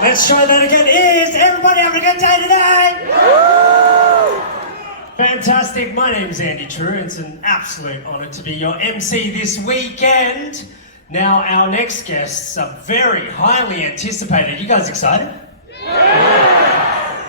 Let's try that again. Is everybody having a good day today? Fantastic. My name's Andy True. It's an absolute honour to be your MC this weekend. Now, our next guests are very highly anticipated. You guys excited?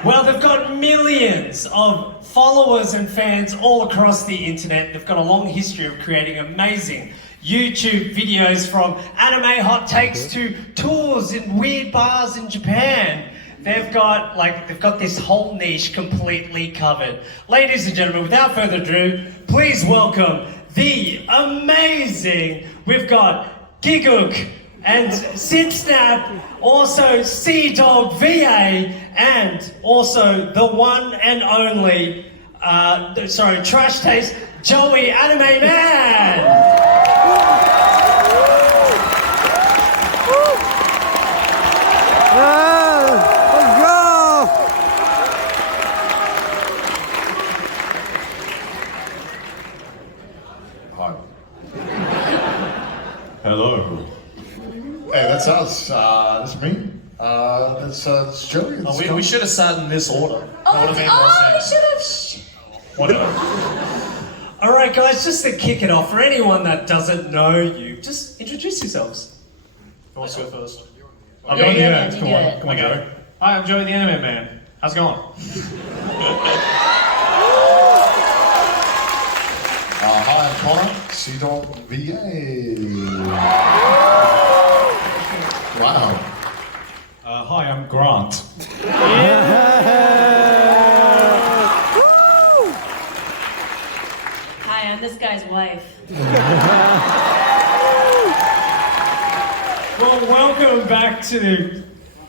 Well, they've got millions of followers and fans all across the internet. They've got a long history of creating amazing YouTube videos, from anime hot takes to tours in weird bars in Japan. They've got this whole niche completely covered. Ladies and gentlemen, without further ado, please welcome the amazing, we've got GeeXPlus and Sydsnap, also Sea-Dog VA, and also the one and only, Trash Taste Joey Anime Man! Let's go! Hi. Hello. Hey, that's us. That's me. That's Joey. We should have sat in this order. You should have. Whatever. All right, guys, just to kick it off, for anyone that doesn't know you, just introduce yourselves. Who wants to go first? I'm going first. Come on, Come on, go. Hi, I'm Joey the Anime Man. How's it going? Hi, I'm Connor. Sea-Dog VA. Wow. Hi, I'm Grant. Hi, I'm this guy's wife. Well, welcome back to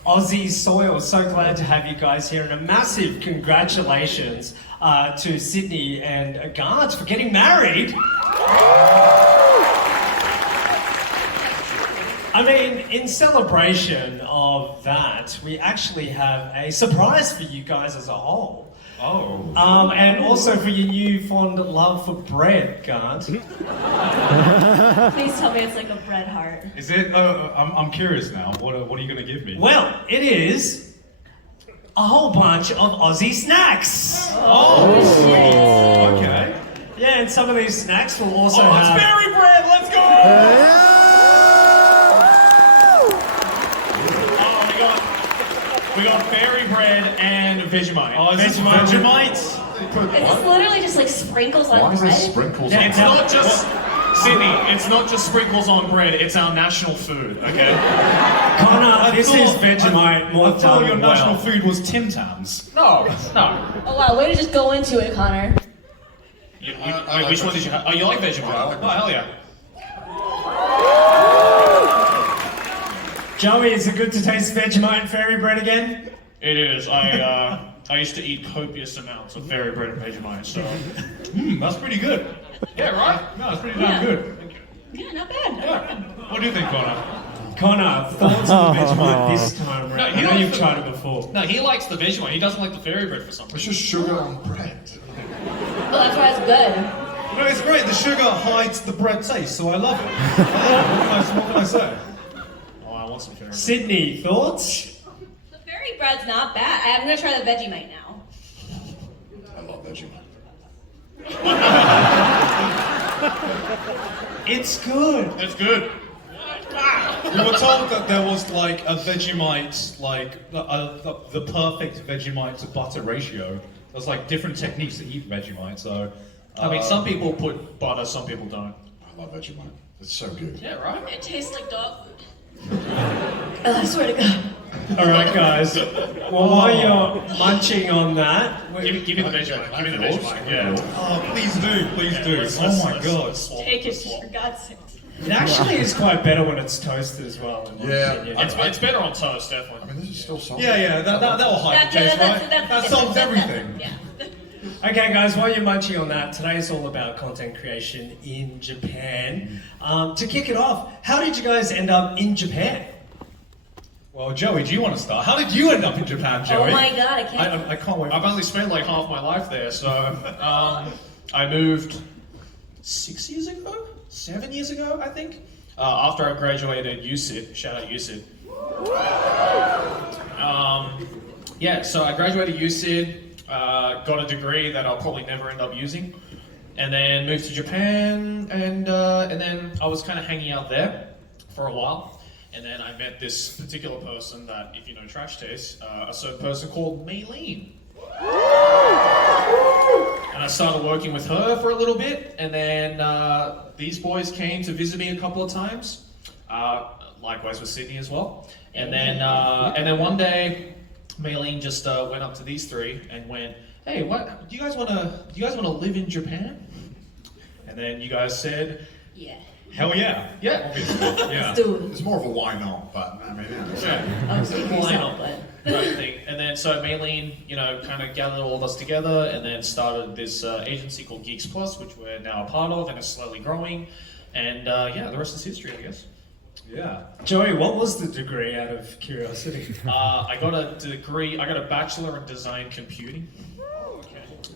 Aussie soil. So glad to have you guys here, and a massive congratulations to Sydney and Garth for getting married. I mean, in celebration of that, we actually have a surprise for you guys as a whole. Oh. And also for your newfound love for bread, Garth. Please tell me it's like a bread heart. Is it? I'm curious now. What are you going to give me? Well, it is a whole bunch of Aussie snacks. Oh, shit. Okay. Yeah, and some of these snacks will also It's have... berry bread. Let's go. We got berry bread and Vegemite. Oh, Vegemite? Is this literally just like sprinkles on Why is there bread? sprinkles Yeah, on It's not just Sydney. It's not just sprinkles on bread. It's our national food. Okay. Connor, this is Vegemite more I thought done your national well. food was Tim Tams. No. Oh wow, way to just go into it, Connor. Wait, which one did you have? Oh, you like Vegemite? Yeah, I like Oh, hell yeah. Joey, is it good to taste Vegemite and fairy bread again? It is. I used to eat copious amounts of berry bread and Vegemite, so that's pretty good. Yeah, right? No, it's pretty damn good. Yeah, not bad. Yeah. What do you think, Connor? Connor, thoughts on Vegemite this time No, around? you I know don't you've feel- tried it before. No, he likes the Vegemite. He doesn't like the fairy bread for some It's reason. just sugar on bread. Well, that's why it's good. No, it's great. The sugar hides the bread taste, so I love it. What can I say? Oh, I want some fairy bread. Sydney, thoughts? The fairy bread's not bad. I'm gonna try the Vegemite now. I love Vegemite. It's good. It's good. We were told that there was like a Vegemite, like the perfect Vegemite to butter ratio. There's like different techniques to eat Vegemite, so... I mean, some people put butter, some people don't. I love Vegemite. It's so good. Yeah, right? It tastes like dog food. I swear to God. All right, guys. Well, while you're munching on that, Give me the Vegemite. Give me the Vegemite. Yeah. Oh, please do, please do. Oh my god. Take it, for God's sake. it actually is quite better when it's toasted as well. In my Yeah. opinion. It's better on toast, I definitely. mean, this is still salty. Yeah, that'll hide the taste, right? That solves everything. Yeah. Okay, guys, while you're munching on that, today's all about content creation in Japan. To kick it off, how did you guys end up in Japan? Well, Joey, do you want to start? How did you end up in Japan, Joey? Oh my God, I can't. I can't wait. I've only spent like half my life there, so I moved 6 years ago? 7 years ago, I think. After I graduated USyd, shout out USyd. Yeah, so I graduated USyd, got a degree that I'll probably never end up using, and then moved to Japan, and then I was kind of hanging out there for a while, and then I met this particular person that, if you know Trash Taste, a certain person called Maylene. And I started working with her for a little bit, and then these boys came to visit me a couple of times. Likewise with Sydney as well. And then one day, Maylene just went up to these three and went, "Hey, what? Do you guys want to live in Japan?" And then you guys said, Yeah. Hell yeah. "Yeah, Yeah. Let's do it. It's more of a why not, but I mean, yeah." I was thinking Why yourself, not? but Right thing. And then so Maylene, kind of gathered all of us together and then started this agency called GeeXPlus, which we're now a part of and is slowly growing. And the rest is history, I guess. Yeah. Joey, what was the degree out of curiosity? I got a degree, I got a bachelor in design computing.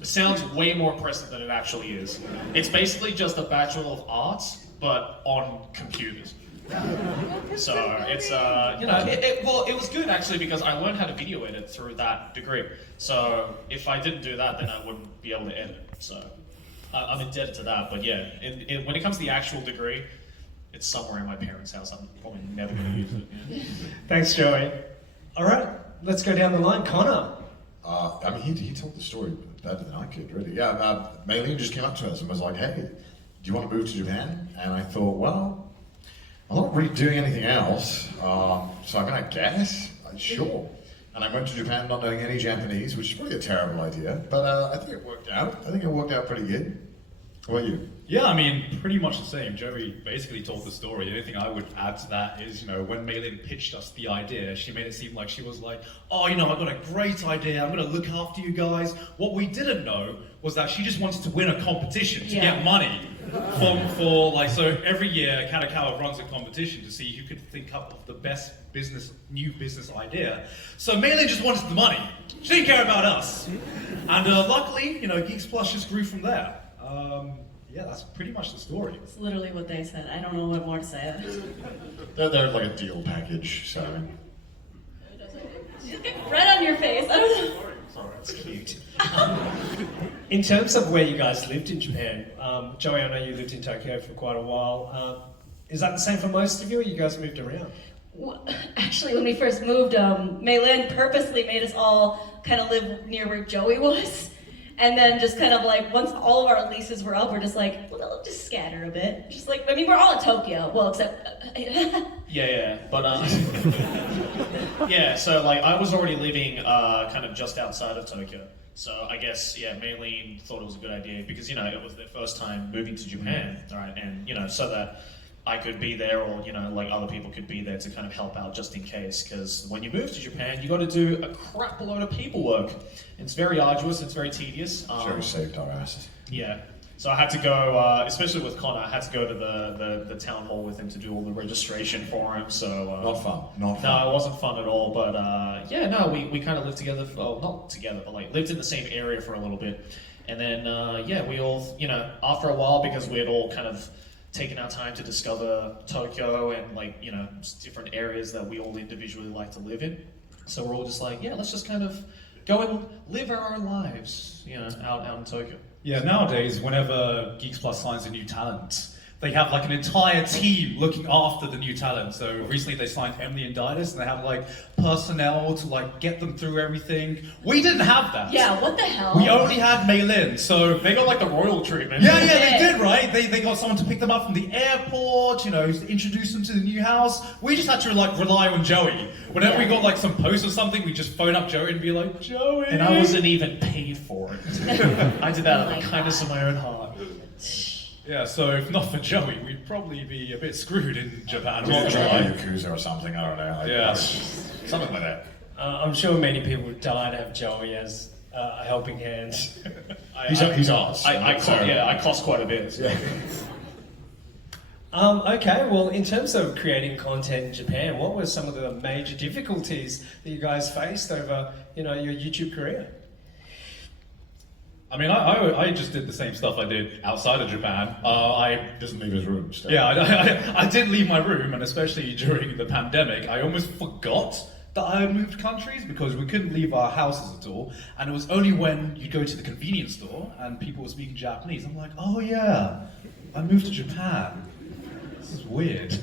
It sounds way more impressive than it actually is. It's basically just a Bachelor of Arts, but on computers. So it's it was good actually because I learned how to video edit through that degree. So if I didn't do that, then I wouldn't be able to edit. So I'm indebted to that. But yeah, when it comes to the actual degree, it's somewhere in my parents' house. I'm probably never going to use it. Yeah. Thanks, Joey. All right, let's go down the line. Connor. I mean, he told the story better than I could, really. Yeah, Maylene just came up to us and was like, "Hey, do you want to move to Japan?" And I thought, well, I'm not really doing anything else, so I mean, I guess, sure. And I went to Japan not knowing any Japanese, which is probably a terrible idea, but I think it worked out. I think it worked out pretty good. What about you? Yeah, I mean, pretty much the same. Joey basically told the story. The only thing I would add to that is, when Maylin pitched us the idea, she made it seem like she was like, "Oh, I've got a great idea. I'm going to look after you guys." What we didn't know was that she just wanted to win a competition to get money so every year Katakawa runs a competition to see who could think up of the best new business idea. So Maylin just wanted the money. She didn't care about us. And luckily, GeeXPlus just grew from there. Yeah, that's pretty much the story. it's literally what they said. I don't know what more to say. They're like a deal package, so. Right on your face. I don't know. Oh, that's cute. In terms of where you guys lived in Japan, Joey, I know you lived in Tokyo for quite a while. Is that the same for most of you, or you guys moved around? Well, actually, when we first moved, Maylin purposely made us all kind of live near where Joey was. And then just kind of like, once all of our leases were up, we're just like, well, they'll just scatter a bit. Just like, I mean, we're all in Tokyo. Well, except... Yeah, but yeah, so like I was already living kind of just outside of Tokyo. So I guess, Maylene thought it was a good idea because, it was their first time moving to Japan, right? And, so that I could be there or, like other people could be there to kind of help out just in case. Because when you move to Japan, you got to do a crap load of paperwork. It's very arduous, it's very tedious. Joey saved our asses. Yeah. So I had to go, especially with Connor, I had to go to the town hall with him to do all the registration for him. So Not fun. no, it wasn't fun at all. But we kind of lived together. Not together, but like lived in the same area for a little bit. And then we all, after a while, because we had all kind of taken our time to discover Tokyo and different areas that we all individually like to live in. So we're all just like, let's just kind of go and live our own lives, out in Tokyo. Yeah, nowadays, whenever GeeXPlus signs a new talent, they have like an entire team looking after the new talent. So recently they signed Emily and Didas, and they have like personnel to like get them through everything. We didn't have that. Yeah, what the hell? We only had Maylin, so They got like the royal treatment. yeah, they did, right? They got someone to pick them up from the airport, to introduce them to the new house. We just had to like rely on Joey. Whenever we got like some post or something, we just phone up Joey and be like, "Joey." And I wasn't even paid for it. I did that out of Oh my the kindness of my own heart. Yeah, so if not for Joey, we'd probably be a bit screwed in Japan. Or Not join gonna lie. Yakuza or something, I don't know. Yeah. Something like that. I'm sure many people would die to have Joey as a helping hand. He's ours. I cost quite a bit. So. Okay, well, in terms of creating content in Japan, what were some of the major difficulties that you guys faced over, your YouTube career? I mean, I just did the same stuff I did outside of Japan. I Doesn't leave his room. Still. Yeah, I did leave my room, and especially during the pandemic, I almost forgot that I moved countries because we couldn't leave our houses at all. And it was only when you go to the convenience store and people were speaking Japanese, I'm like, oh yeah, I moved to Japan. This is weird.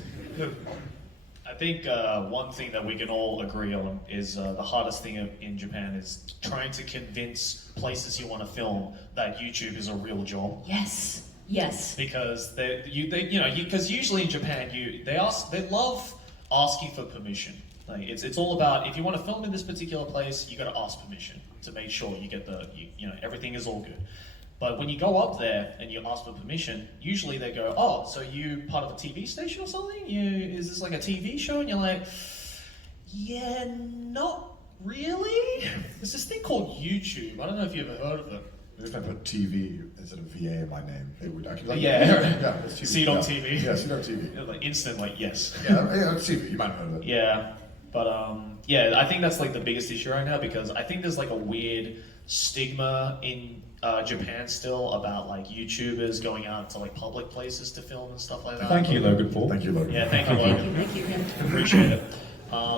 I think one thing that we can all agree on is the hardest thing in Japan is trying to convince places you want to film that YouTube is a real job. Yes. Yes. Because because usually in Japan they love asking for permission. Like it's all about, if you want to film in this particular place, you got to ask permission to make sure you get everything is all good. But when you go up there and you ask for permission, usually they go, oh, so you part of a TV station or something? Is this like a TV show? And you're like, yeah, not really. There's this thing called YouTube. I don't know if you've ever heard of it. If I put TV instead of VA in my name, it would actually like, yeah, it's TV. see it on yeah. TV. Yeah, see it on TV. Like instant, like yes. Yeah, it's TV. You might have heard of it. Yeah, but yeah, I think that's like the biggest issue right now, because I think there's like a weird stigma in Japan still about like YouTubers going out to like public places to film and stuff like that. Thank you, Logan Paul. Thank you, Logan. Yeah, thank you, Logan. Thank you. Appreciate it.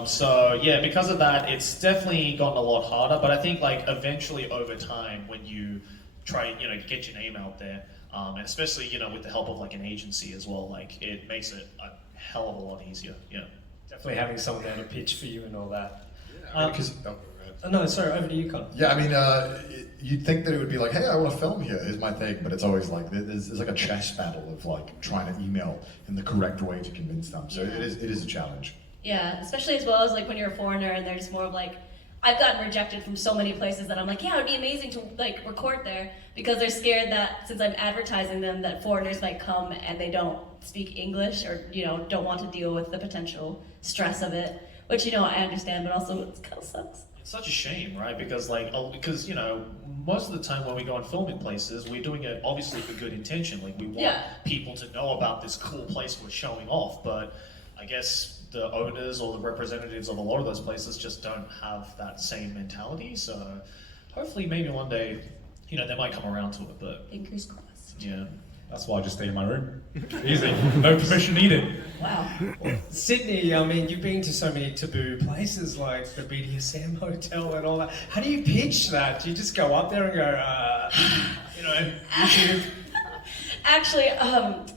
So yeah, because of that, it's definitely gotten a lot harder. But I think like eventually over time, when you try get your name out there, and especially with the help of like an agency as well, like it makes it a hell of a lot easier. Yeah. Definitely having someone there to pitch for you and all that. Because No, sorry, over to you, Con. yeah, I mean, you'd think that it would be like, hey, I want to film here. Here's my thing, but it's always like there's like a chess battle of like trying to email in the correct way to convince them. So Yeah. it is a challenge. Yeah, especially as well as like when you're a foreigner and they're just more of like, I've gotten rejected from so many places that I'm like, yeah, it would be amazing to like record there, because they're scared that since I'm advertising them that foreigners might come and they don't speak English or don't want to deal with the potential stress of it, which I understand, but also it kind of sucks. It's such a shame, right? Because most of the time when we go and film in places, we're doing it obviously for good intention. Like we want people to know about this cool place we're showing off, but I guess the owners or the representatives of a lot of those places just don't have that same mentality. So hopefully maybe one day, they might come around to it, but Fingers crossed. yeah. That's why I just stay in my room. Easy. No permission needed. Wow. Sydney, I mean, you've been to so many taboo places like the BDSM hotel and all that. How do you pitch that? Do you just go up there and go, YouTube? Actually,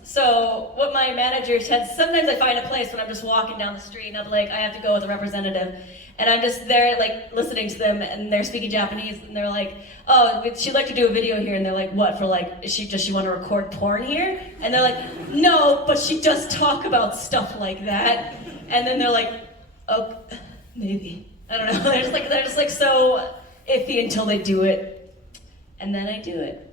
so what my manager said, sometimes I find a place when I'm just walking down the street and I'm like, I have to go with a representative. And I'm just there, like, listening to them, and they're speaking Japanese, and they're like, oh, she'd like to do a video here, and they're like, what, for like, does she want to record porn here? And they're like, no, but she does talk about stuff like that. And then they're like, oh, maybe. I don't know, they're just like so iffy until they do it, and then I do it.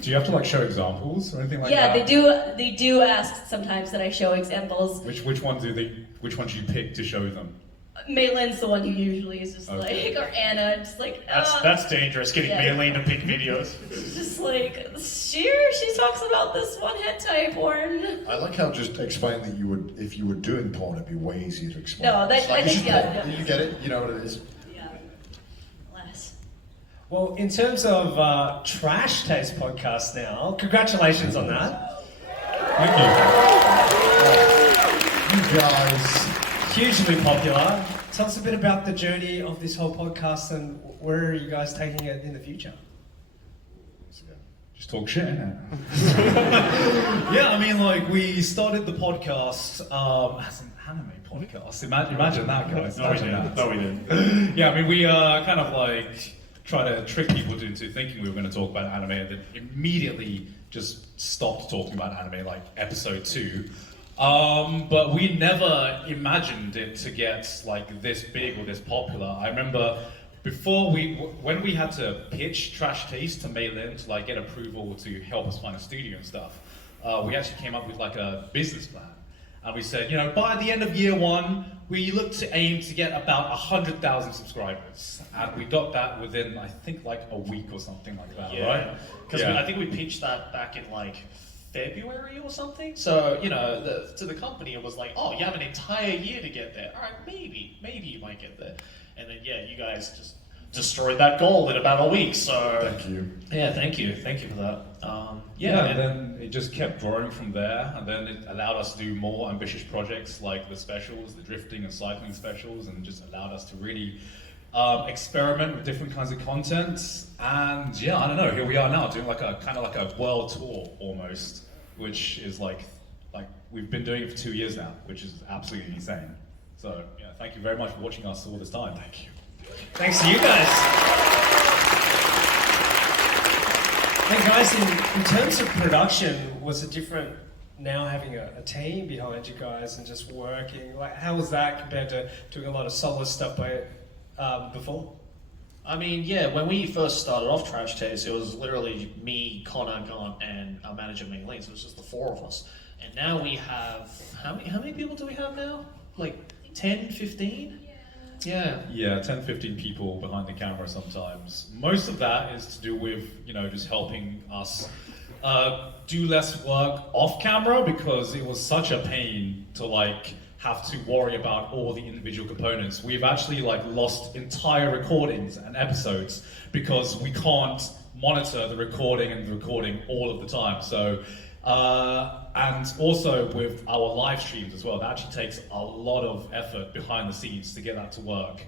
Do you have to like show examples or anything like that? Yeah, they do ask sometimes that I show examples. Which ones do you pick to show them? Maylin's the one who usually is just Okay. like, or Anna, just like, That's dangerous, getting Yeah. Maylene to pick videos. just like, she talks about this one hentai porn. I like how just explain that if you were doing porn, it'd be way easier to explain. No, It's I it's think, just yeah, porn. yeah. You get it. You know what it is. Yeah, less. Well, in terms of Trash Taste podcast now, congratulations on that. Thank You guys. Hugely popular. Tell us a bit about the journey of this whole podcast and where are you guys taking it in the future? you. Just talk shit, innit? Yeah, I mean, like, we started the podcast as an anime podcast. Imagine that, guys. Imagine that. No, we didn't. Yeah, I mean, we kind of like try to trick people into thinking we were going to talk about anime and then immediately just stopped talking about anime like episode 2. But we never imagined it to get like this big or this popular. I remember when we had to pitch Trash Taste to Maylin to like get approval to help us find a studio and stuff, we actually came up with like a business plan. And we said, by the end of year 1, we look to aim to get about 100,000 subscribers. And we got that within, I think, like a week or something like that, right? Because I think we pitched that back in like February or something. So, to the company, it was like, oh, you have an entire year to get there. All right, maybe you might get there. And then, yeah, you guys just destroyed that goal in about a week. So Thank you. yeah, thank you for that. And then it just kept growing from there, and then it allowed us to do more ambitious projects like the specials, the drifting and cycling specials, and just allowed us to really experiment with different kinds of content. And yeah, I don't know, here we are now doing like a kind of like a world tour almost, which is like we've been doing it for 2 years now, which is absolutely insane. So yeah, thank you very much for watching us all this time. Thank you. Thanks to you guys. Hey guys, in terms of production, was it different now having a team behind you guys and just working? Like, how was that compared to doing a lot of solo stuff before? I mean, yeah, when we first started off Trash Taste, it was literally me, Connor, Gaunt, and our manager, Ming-Lin, so it was just the 4 of us. And now we have, how many people do we have now? Like 10, 15? Yeah, 10, 15 people behind the camera sometimes. Most of that is to do with, just helping us do less work off camera, because it was such a pain to have to worry about all the individual components. We've actually lost entire recordings and episodes because we can't monitor the recording and the recording all of the time. So, and also with our live streams as well, that actually takes a lot of effort behind the scenes to get that to work,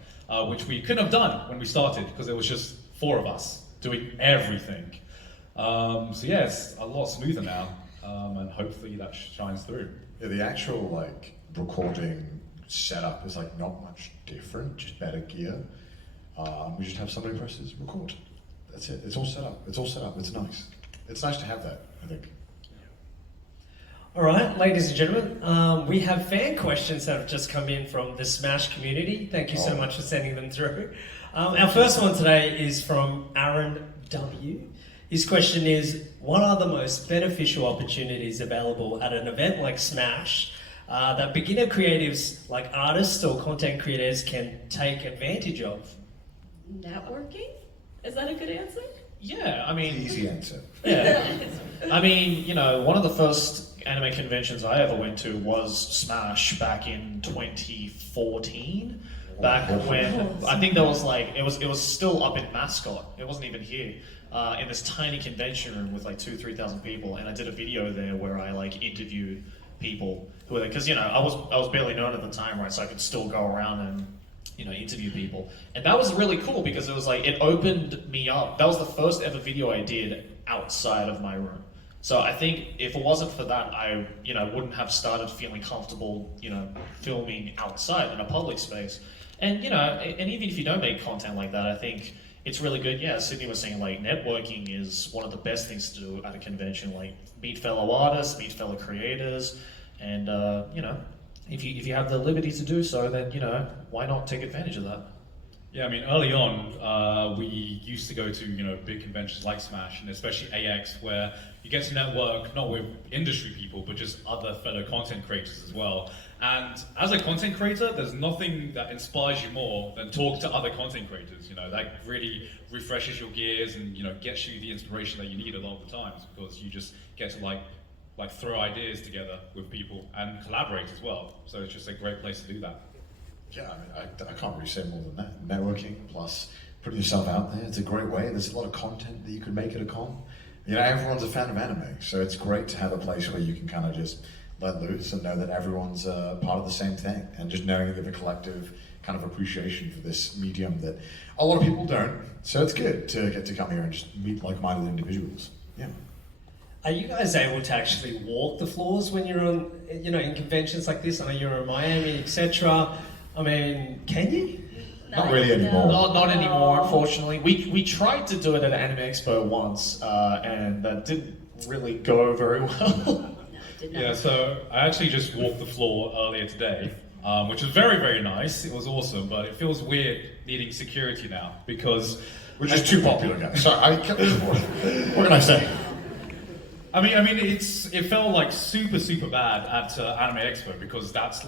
which we couldn't have done when we started because there was just 4 of us doing everything. So yeah, it's a lot smoother now, and hopefully that shines through. Yeah, the actual recording setup is not much different, just better gear. We just have somebody presses record. That's it. It's all set up. It's nice. It's nice to have that, I think. All right, ladies and gentlemen, we have fan questions that have just come in from the Smash community. Thank you so much for sending them through. Our first one today is from Aaron W. His question is, what are the most beneficial opportunities available at an event like Smash that beginner creatives like artists or content creators can take advantage of? Networking? Is that a good answer? Yeah, I mean... Easy answer. Yeah. I mean, one of the first anime conventions I ever went to was Smash back in 2014. Back when, I think there was it was still up in Mascot. It wasn't even here. In this tiny convention room with 2,000-3,000 people, and I did a video there where I interviewed people who were there, because I was barely known at the time, right? So I could still go around and interview people, and that was really cool because it was it opened me up. That was the first ever video I did outside of my room. So I think if it wasn't for that, I wouldn't have started feeling comfortable filming outside in a public space. And and even if you don't make content like that, I think it's really good. Yeah, Sydney was saying networking is one of the best things to do at a convention. Meet fellow artists, meet fellow creators, and if you have the liberty to do so, then why not take advantage of that? Yeah, I mean, early on, we used to go to big conventions like Smash, and especially AX, where you get to network not with industry people, but just other fellow content creators as well. And as a content creator, there's nothing that inspires you more than talk to other content creators. That really refreshes your gears and gets you the inspiration that you need a lot of the times, because you just get to throw ideas together with people and collaborate as well. So it's just a great place to do that. Yeah, I mean, I can't really say more than that. Networking plus putting yourself out there, it's a great way. There's a lot of content that you could make at a con. Everyone's a fan of anime, so it's great to have a place where you can kind of just let loose and know that everyone's part of the same thing, and just knowing that you have a collective kind of appreciation for this medium that a lot of people don't. So it's good to get to come here and just meet like-minded individuals. Yeah. Are you guys able to actually walk the floors when you're on, in conventions like this? I know you're in Miami, etc. I mean, can you? Not really anymore. Not anymore, unfortunately. We tried to do it at Anime Expo once, and that didn't really go very well. Yeah, so I actually just walked the floor earlier today, which was very, very nice. It was awesome, but it feels weird needing security now because we're just too popular, guys. Sorry, what can I say? I mean, it felt super, super bad at Anime Expo, because that's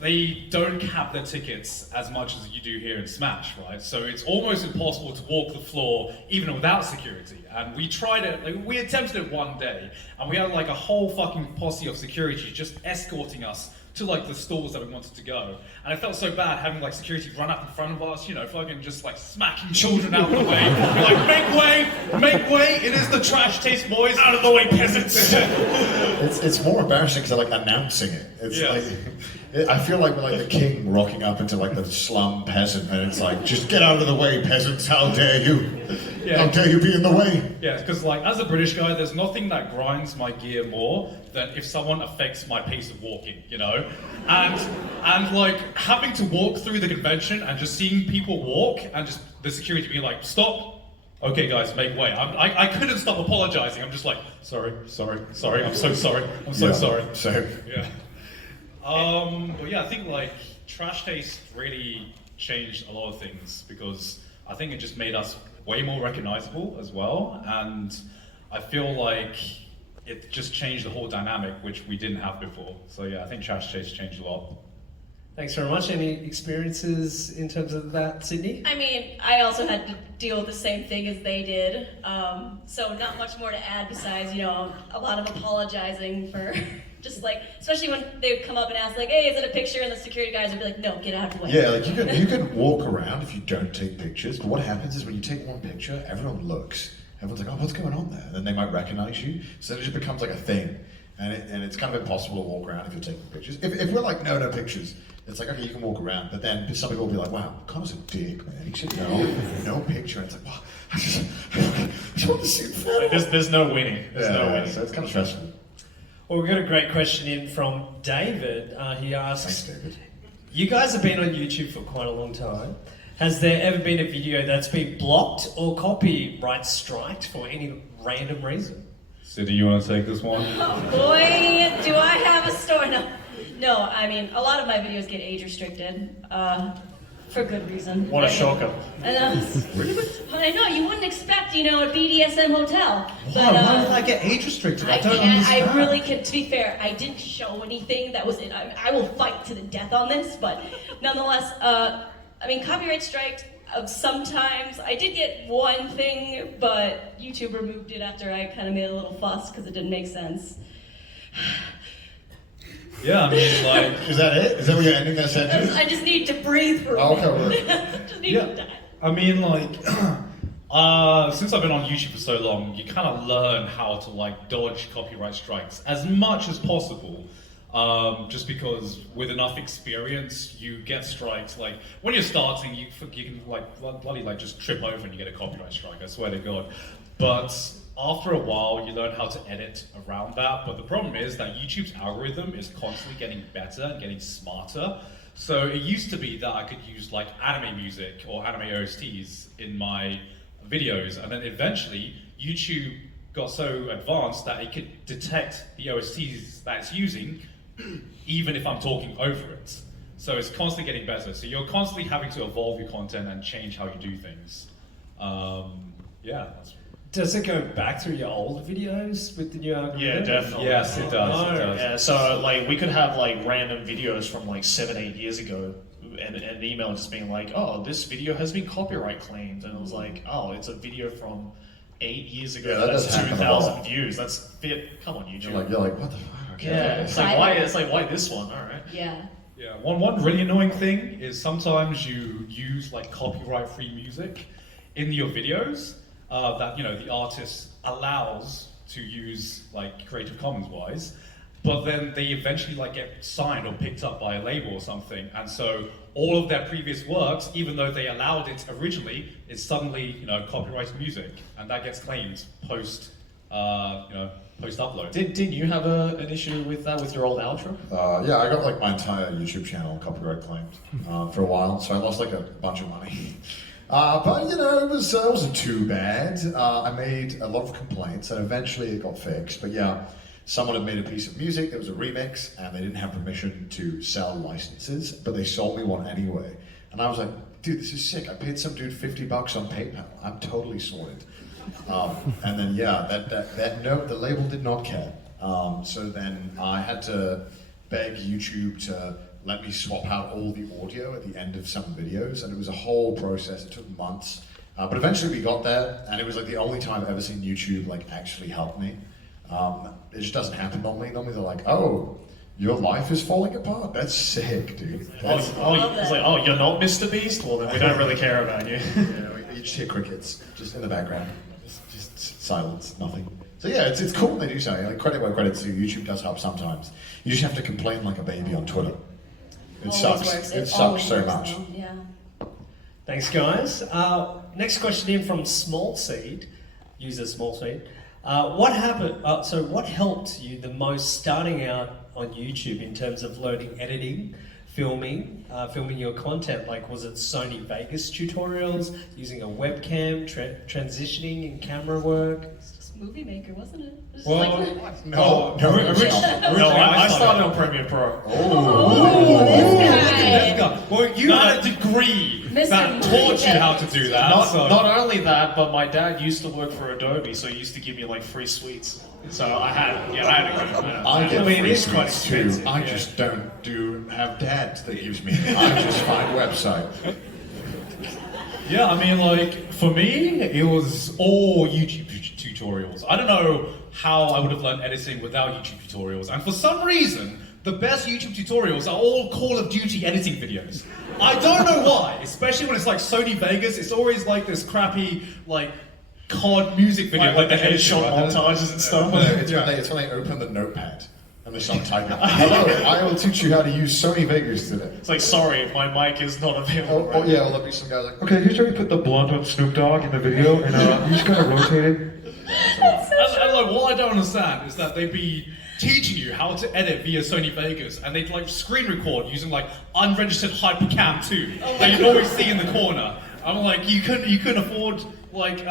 they don't cap their tickets as much as you do here in Smash, right? So it's almost impossible to walk the floor even without security. And we tried it, we attempted it one day, and we had a whole fucking posse of security just escorting us to like the stores that we wanted to go. And I felt so bad having like security run up in front of us, fucking just like smacking children out of the way. Like, make way, it is the trash taste boys, out of the way peasants. It's more embarrassing because they're like announcing it. It's like, I feel like we're like the king rocking up into like the slum peasant, and it's like, just get out of the way, peasants, how dare you? How dare you be in the way? Yeah, because like as a British guy, there's nothing that grinds my gear more than if someone affects my pace of walking, And like having to walk through the convention and just seeing people walk and just the security being like, stop. Okay, guys, make way. I couldn't stop apologizing. I'm just like, sorry. I'm so sorry. I'm so sorry. So Yeah. But yeah, I think like trash taste really changed a lot of things because I think it just made us way more recognizable as well, and I feel like it just changed the whole dynamic, which we didn't have before. So yeah, I think trash taste changed a lot. Thanks very much. Any experiences in terms of that, Sydney? I mean, I also had to deal with the same thing as they did, so not much more to add besides, a lot of apologizing for just like, especially when they would come up and ask like, hey, is it a picture? And the security guys would be like, no, get out of the way. yeah, like you can walk around if you don't take pictures, but what happens is when you take one picture, everyone looks. Everyone's like, oh, what's going on there? And then they might recognize you, so then it just becomes like a thing. And it's kind of impossible to walk around if you're taking pictures. If we're like, no pictures, it's like, okay, you can walk around, but then some people will be like, wow, Connor's a dick, man. He should know. No picture. And it's like, wow, I just want to see the photo. There's no winning. There's no winning. So it's kind of stressful. Well, we've got a great question in from David. He asks, Thanks, David. you guys have been on YouTube for quite a long time. Has there ever been a video that's been blocked or copyright striked for any random reason? Sid, you want to take this one? Oh boy, do I have a story? No, I mean, a lot of my videos get age restricted, for good reason. What a shocker. And, I know, you wouldn't expect, a BDSM hotel. Why did I get age restricted? I don't can't, understand. I really can, to be fair, I didn't show anything that was in, I will fight to the death on this, but nonetheless, copyright strike, sometimes, I did get one thing, but YouTube removed it after I kind of made a little fuss because it didn't make sense. Yeah, I mean, like... Is that it? Is that what you're ending that sentence? I just need to breathe for a Okay, minute. well, Just need to die. I mean, like, since I've been on YouTube for so long, you kind of learn how to, like, dodge copyright strikes as much as possible. Just because with enough experience, you get strikes. Like, when you're starting, you can, like, bloody, like, just trip over and you get a copyright strike, I swear to God. But after a while, you learn how to edit around that. But the problem is that YouTube's algorithm is constantly getting better and getting smarter. So it used to be that I could use like anime music or anime OSTs in my videos, and then eventually YouTube got so advanced that it could detect the OSTs that it's using, even if I'm talking over it. So it's constantly getting better. So you're constantly having to evolve your content and change how you do things. Does it go back through your old videos with the new algorithm? Yeah, definitely. Yes, it does. Oh, It does. Yeah, so like we could have like random videos from like 7-8 years ago and an email just being like, oh, this video has been copyright claimed, and it was like, oh, it's a video from 8 years ago. Yeah, that that's does happen a lot. 2,000 views. That's come on, YouTube. You're like, what the fuck? Okay. Yeah, it's like why this one? All right. Yeah. Yeah, one really annoying thing is sometimes you use like copyright-free music in your videos that the artist allows to use like Creative Commons wise, but then they eventually like get signed or picked up by a label or something, and so all of their previous works, even though they allowed it originally, is suddenly copyrighted music, and that gets claimed post upload. Didn't you have an issue with that with your old outro? Yeah, I got like my entire YouTube channel copyright claimed for a while, so I lost like a bunch of money. But it wasn't too bad. I made a lot of complaints, and eventually it got fixed. But yeah, someone had made a piece of music that was a remix, and they didn't have permission to sell licenses, but they sold me one anyway. And I was like, dude, this is sick. I paid some dude $50 on PayPal. I'm totally sorted. And then yeah, the label did not care. So then I had to beg YouTube to let me swap out all the audio at the end of some videos, and it was a whole process. It took months, but eventually we got there, and it was like the only time I've ever seen YouTube like actually help me. It just doesn't happen normally. Normally they're like, oh, your life is falling apart. That's sick, dude. That's, love it's that. like, oh, you're not Mr. Beast? Well, then we don't really care about you. you just hear crickets just in the background. Just silence, nothing. So yeah, it's cool when they do something. Like, credit where credit's due. YouTube does help sometimes. You just have to complain like a baby on Twitter. It Always sucks. works. It sucks always so works, much. though. Yeah. Thanks, guys. Next question in from Small Seed, user Small Seed. What happened? So, what helped you the most starting out on YouTube in terms of learning editing, filming your content? Like, was it Sony Vegas tutorials, using a webcam, transitioning in camera work? It's just movie maker, wasn't it? It was Well, like, No, No, I started on Premiere Pro. oh, this guy. Well, you had a degree Mr. that taught you how to do that. Not only that, but my dad used to work for Adobe, so he used to give me like free suites. So I had a good. I get mean, it free is quite sweets too. expensive, I yeah. just don't have dad that gives me. I just find website. Yeah, I mean, like, for me, it was all YouTube tutorials. I don't know how I would have learned editing without YouTube tutorials. And for some reason, the best YouTube tutorials are all Call of Duty editing videos. I don't know why, especially when it's like Sony Vegas, it's always like this crappy, like, COD music video, like the headshot montages and stuff. It's when they open the notepad and they start typing. Hello, I will teach you how to use Sony Vegas today. It's like, sorry, my mic is not available. Oh yeah, there'll be some guys like, Okay, here's where we put the blunt on Snoop Dogg in the video, and you just kind of rotate it. And like, what I don't understand is that they'd be teaching you how to edit via Sony Vegas, and they'd like screen record using like unregistered hypercam 2 that you'd always see in the corner. I'm like, you couldn't afford like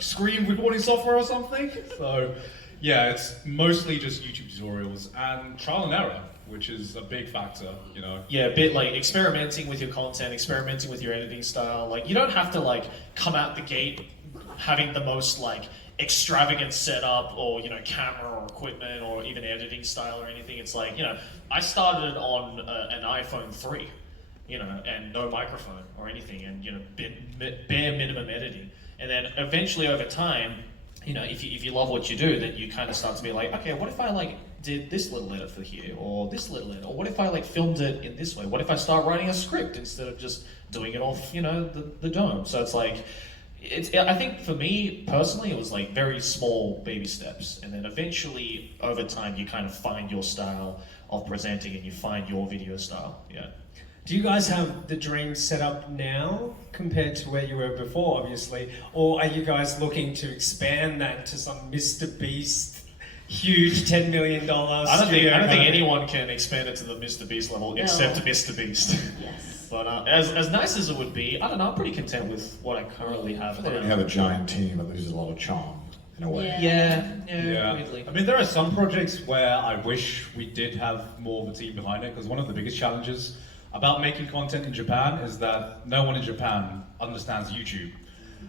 screen recording software or something. So yeah, it's mostly just YouTube tutorials and trial and error, which is a big factor, you know. Yeah, a bit like experimenting with your content, experimenting with your editing style. Like, you don't have to like come out the gate having the most like extravagant setup or, you know, camera or equipment or even editing style or anything. It's like, you know, I started on an iPhone 3, you know, and no microphone or anything, and, you know, bare minimum editing. And then eventually over time, you know, if you love what you do, then you kind of start to be like, okay, what if I like did this little edit for here, or this little edit, or what if I like filmed it in this way? What if I start writing a script instead of just doing it off, you know, the dome? So it's like, I think for me personally, it was like very small baby steps, and then eventually over time you kind of find your style of presenting and you find your video style. Yeah. Do you guys have the dream set up now compared to where you were before, obviously? Or are you guys looking to expand that to some Mr. Beast, huge $10 million I don't think anyone can expand it to the Mr. Beast level except Mr. Beast. Yes. But as nice as it would be, I don't know, I'm pretty content with what I currently have. they don't have a giant team and loses a lot of charm in a way. Yeah. Weirdly. I mean, there are some projects where I wish we did have more of a team behind it, because one of the biggest challenges about making content in Japan is that no one in Japan understands YouTube.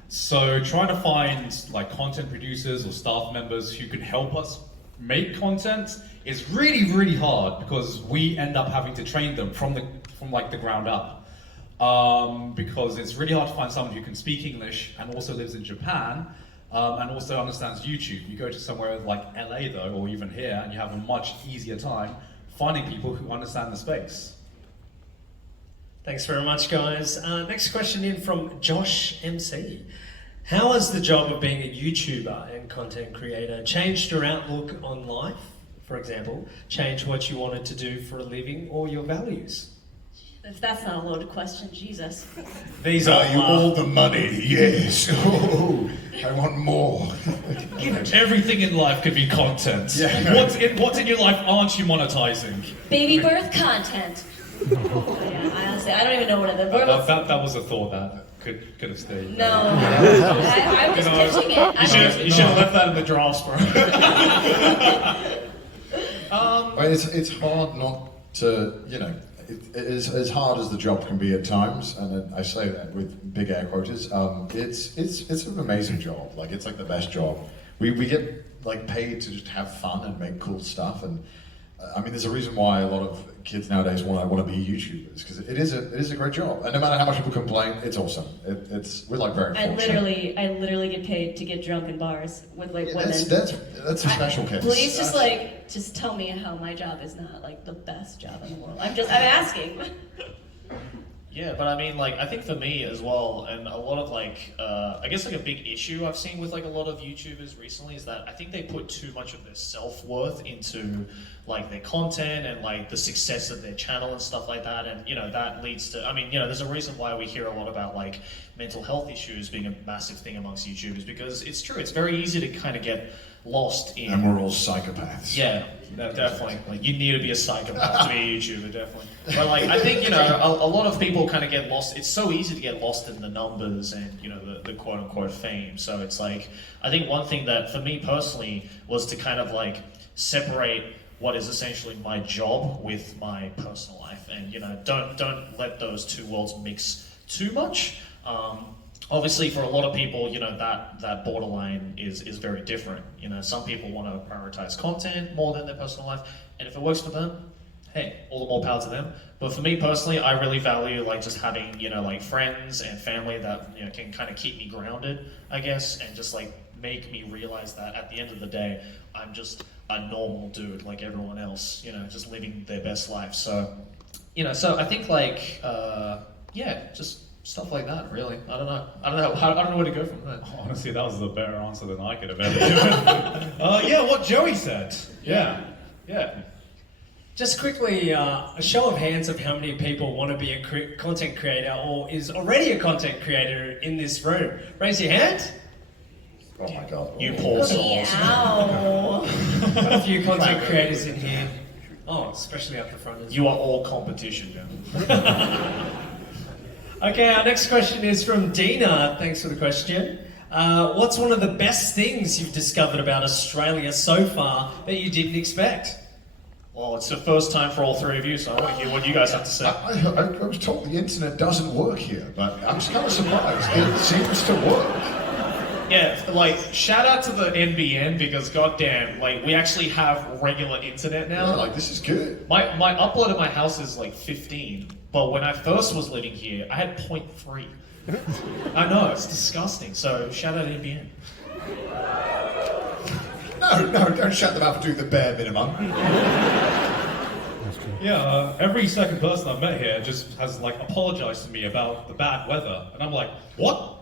So trying to find like content producers or staff members who can help us make content is really, really hard, because we end up having to train them from like the ground up. Because it's really hard to find someone who can speak English and also lives in Japan and also understands YouTube. You go to somewhere like LA though, or even here, and you have a much easier time finding people who understand the space. Thanks very much, guys. Next question in from Josh MC. How has the job of being a YouTuber and content creator changed your outlook on life, for example? Changed what you wanted to do for a living or your values? If that's not a loaded question, Jesus. These are You all the money, yes. Oh, I want more. Everything in life could be content. Yeah. What's in your life aren't you monetizing? Baby birth content. Yeah, I honestly, I don't even know what it is. That was a thought that could have stayed. No, I was pitching it. You should have left that in the drafts, bro. It's hard not to, you know, it is as hard as the job can be at times, and I say that with big air quotes. It's an amazing job. Like, it's like the best job. We get like paid to just have fun and make cool stuff, and I mean, there's a reason why a lot of kids nowadays want to be YouTubers, because it is a great job, and no matter how much people complain, it's awesome. We're like very fortunate. I literally get paid to get drunk in bars with like Yeah, women. that's a special case. Please just tell me how my job is not like the best job in the world. I'm asking. Yeah, but I mean, like, I think for me as well, and a lot of like, I guess like a big issue I've seen with like a lot of YouTubers recently is that I think they put too much of their self-worth into like their content and like the success of their channel and stuff like that, and you know that leads to, I mean, you know, there's a reason why we hear a lot about like mental health issues being a massive thing amongst YouTubers, because it's true, it's very easy to kind of get lost in. And we're all psychopaths. Yeah, no, definitely. Like, you need to be a psychopath to be a YouTuber, definitely. But like, I think, you know, a lot of people kind of get lost. It's so easy to get lost in the numbers and, you know, the quote unquote fame. So it's like, I think one thing that for me personally was to kind of like separate what is essentially my job with my personal life, and you know, don't let those two worlds mix too much. Obviously, for a lot of people, you know, that borderline is very different. You know, some people want to prioritize content more than their personal life, and if it works for them, hey, all the more power to them. But for me personally, I really value like just having, you know, like friends and family that, you know, can kind of keep me grounded, I guess, and just like make me realize that at the end of the day, I'm just a normal dude like everyone else, you know, just living their best life. So, you know, so I think like, yeah, just stuff like that, really. I don't know where to go from there. Honestly, that was a better answer than I could have ever given. Yeah, what Joey said. Yeah. Just quickly, a show of hands of how many people want to be a content creator or is already a content creator in this room. Raise your hand. Oh my god. You poor souls. Ow. Got a few content creators in here. Oh, especially up the front as well. You are all competition now. Okay, our next question is from Dina. Thanks for the question. What's one of the best things you've discovered about Australia so far that you didn't expect? Well, it's the first time for all three of you, so I want to hear what you guys have to say. I was told the internet doesn't work here, but I'm just kind of surprised. It seems to work. Yeah, like, shout out to the NBN, because goddamn, like, we actually have regular internet now. Yeah, like, this is good. My upload at my house is like 15, but when I first was living here, I had 0.3. I know, it's disgusting, so shout out NBN. No, don't shut them up and do the bare minimum. Yeah, every second person I've met here just has like apologized to me about the bad weather, and I'm like, what?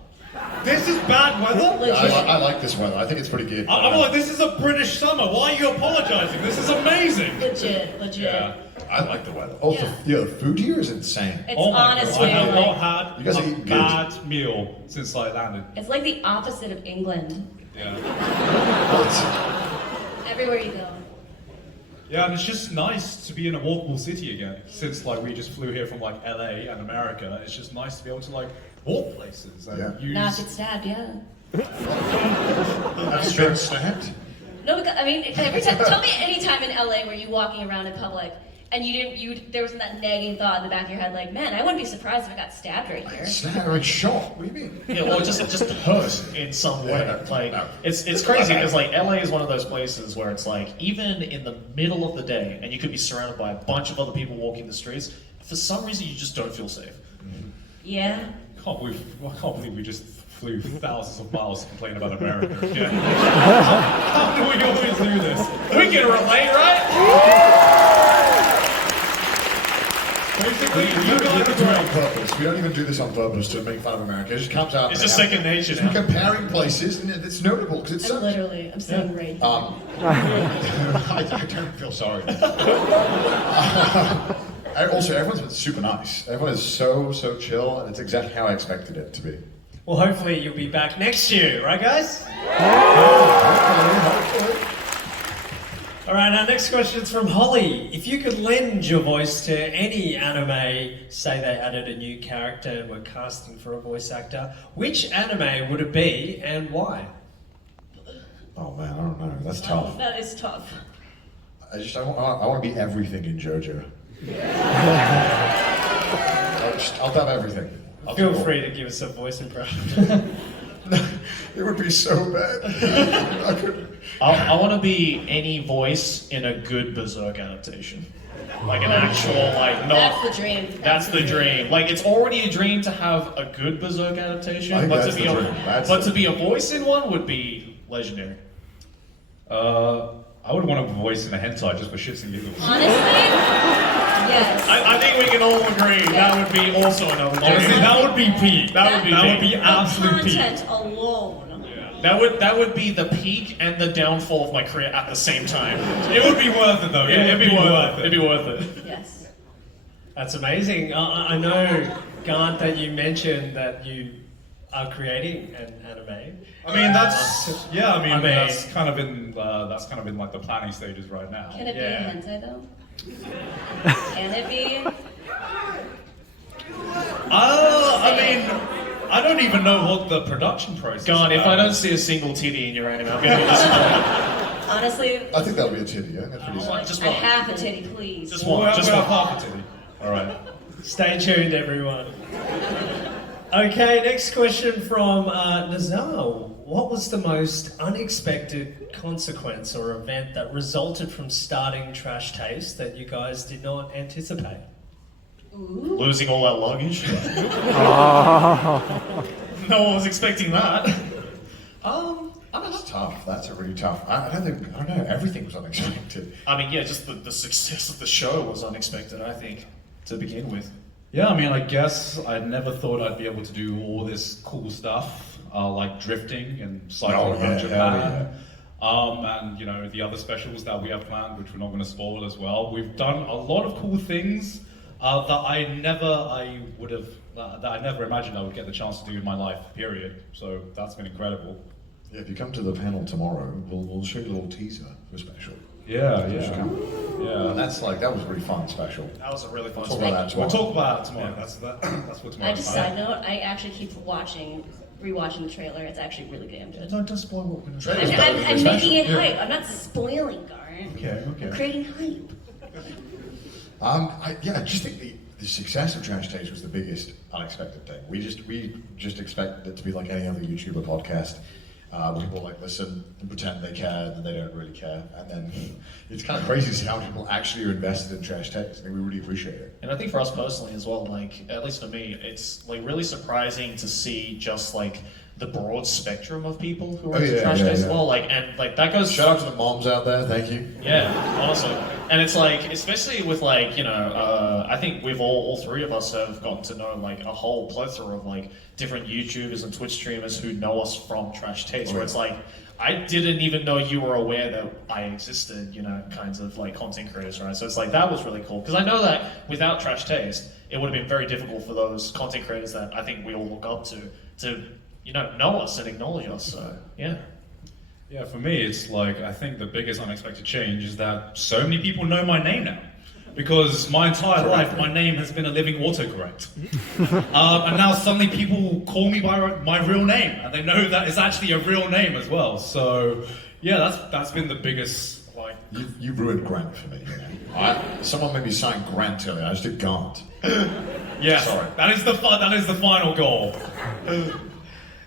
This is bad weather? I like this weather. I think it's pretty good. I'm like, this is a British summer. Why are you apologizing? This is amazing. Legit. Yeah. I like the weather. Also, the food here is insane. It's Oh my honestly God, I have like, not had You guys are a eating good. bad meal since I landed. it's like the opposite of England. Yeah. Everywhere you go. Yeah, and it's just nice to be in a walkable city again. Since like we just flew here from like LA and America, it's just nice to be able to like walk places and use. Not get stabbed, yeah. That's straight snapped. No, because I mean, every time. Tell me any time in LA where you're walking around in public and there wasn't that nagging thought in the back of your head, like, man, I wouldn't be surprised if I got stabbed right here. Snap or shot. What do you mean? Yeah, well, it just hurt in some way. Yeah. Like, it's crazy, because like LA is one of those places where it's like, even in the middle of the day, and you could be surrounded by a bunch of other people walking the streets, for some reason you just don't feel safe. Yeah. I can't believe we just flew thousands of miles to complain about America. Yeah. How do we always do this? We can relate, right? Basically, We you don't guys even are do it on great. purpose. We don't even do this on purpose to make fun of America. It just comes out. It's just second nature Just now. comparing places, and it's notable because it's such. I'm saying right. I don't feel sorry. Also, everyone's been super nice. Everyone is so chill, and it's exactly how I expected it to be. Well, hopefully you'll be back next year, right guys? Hopefully. All right, our next question is from Holly. If you could lend your voice to any anime, say they added a new character and were casting for a voice actor, which anime would it be and why? Oh man, I don't know. That's tough. That is tough. I want to be everything in JoJo. I'll dub everything. Feel free to give us a voice impression. It would be so bad. I couldn't. I want to be any voice in a good Berserk adaptation. Like an actual, like, not... That's the dream. That's the dream. Like, it's already a dream to have a good Berserk adaptation, I think but that's to be the a dream. That's but the- to be a voice in one would be legendary. I would want a voice in a hentai just for shits and giggles. Honestly, yes. I think we can all agree that would be also another dream. Honestly, that would be peak. That would be peak. absolute peak. Content alone. That would be the peak and the downfall of my career at the same time. It would be worth it though. Yeah, it'd be worth it. it. It'd be worth it. Yes. That's amazing. I know, Gant, that you mentioned that you are creating an anime. I mean, that's yeah. I mean, I mean- that's kind of in like the planning stages right now. Can it Yeah. be a hentai though? Can it be? I mean, I don't even know what the production process. God, is if I about. don't see a single titty in your anime, I'm gonna be disappointed. Honestly, I think that'll be a titty. I think that's pretty Like, easy. just a one. half a titty, please. Just We'll one. have, Just we'll one. have half a titty. All right. Stay tuned, everyone. Okay, next question from Nazal. What was the most unexpected consequence or event that resulted from starting Trash Taste that you guys did not anticipate? Ooh. Losing all our luggage. No one was expecting that. That's tough. That's a really tough. I don't know. Everything was unexpected. I mean, yeah, just the success of the show was unexpected, I think, to begin with. Yeah, I mean, I guess I never thought I'd be able to do all this cool stuff, like drifting and cycling around Japan. And you know, the other specials that we have planned, which we're not going to spoil as well. We've done a lot of cool things that I never imagined I would get the chance to do in my life. Period. So that's been incredible. Yeah, if you come to the panel tomorrow, we'll show you a little teaser for a special. Yeah. And that was a really fun special. That was a really fun Talk special. about that We'll tomorrow. talk about it tomorrow. That's what tomorrow. Just side note, I actually keep rewatching the trailer. It's actually really damn good. Don't spoil what we're going to I'm making it hype. I'm not spoiling, Garn. Okay. I'm creating hype. I just think the success of Trash Taste was the biggest unexpected thing. We just expected it to be like any other YouTuber podcast. People like listen and pretend they care, and then they don't really care. And then it's kind of crazy to see how many people actually are invested in Trash Taste. I think we really appreciate it. And I think for us personally as well, like, at least for me, it's like really surprising to see just like the broad spectrum of people who are into Trash Taste as well. Like, and like that goes. Shout out to the moms out there. Thank you. Yeah, honestly. And it's like, especially with like, you know, I think we've all three of us have gotten to know like a whole plethora of like different YouTubers and Twitch streamers who know us from Trash Taste, where it's like, I didn't even know you were aware that I existed, you know, kinds of like content creators, right? So it's like, that was really cool. Because I know that without Trash Taste, it would have been very difficult for those content creators that I think we all look up to, you know us and acknowledge us. So, yeah. Yeah, for me, it's like, I think the biggest unexpected change is that so many people know my name now. Because my entire life, my name has been a living autocorrect. And now suddenly people call me by my real name, and they know that it's actually a real name as well. So, yeah, that's been the biggest, like... You ruined Grant for me. Someone made me sign Grant earlier. I just did Gant. Yeah, Sorry. that is the final goal.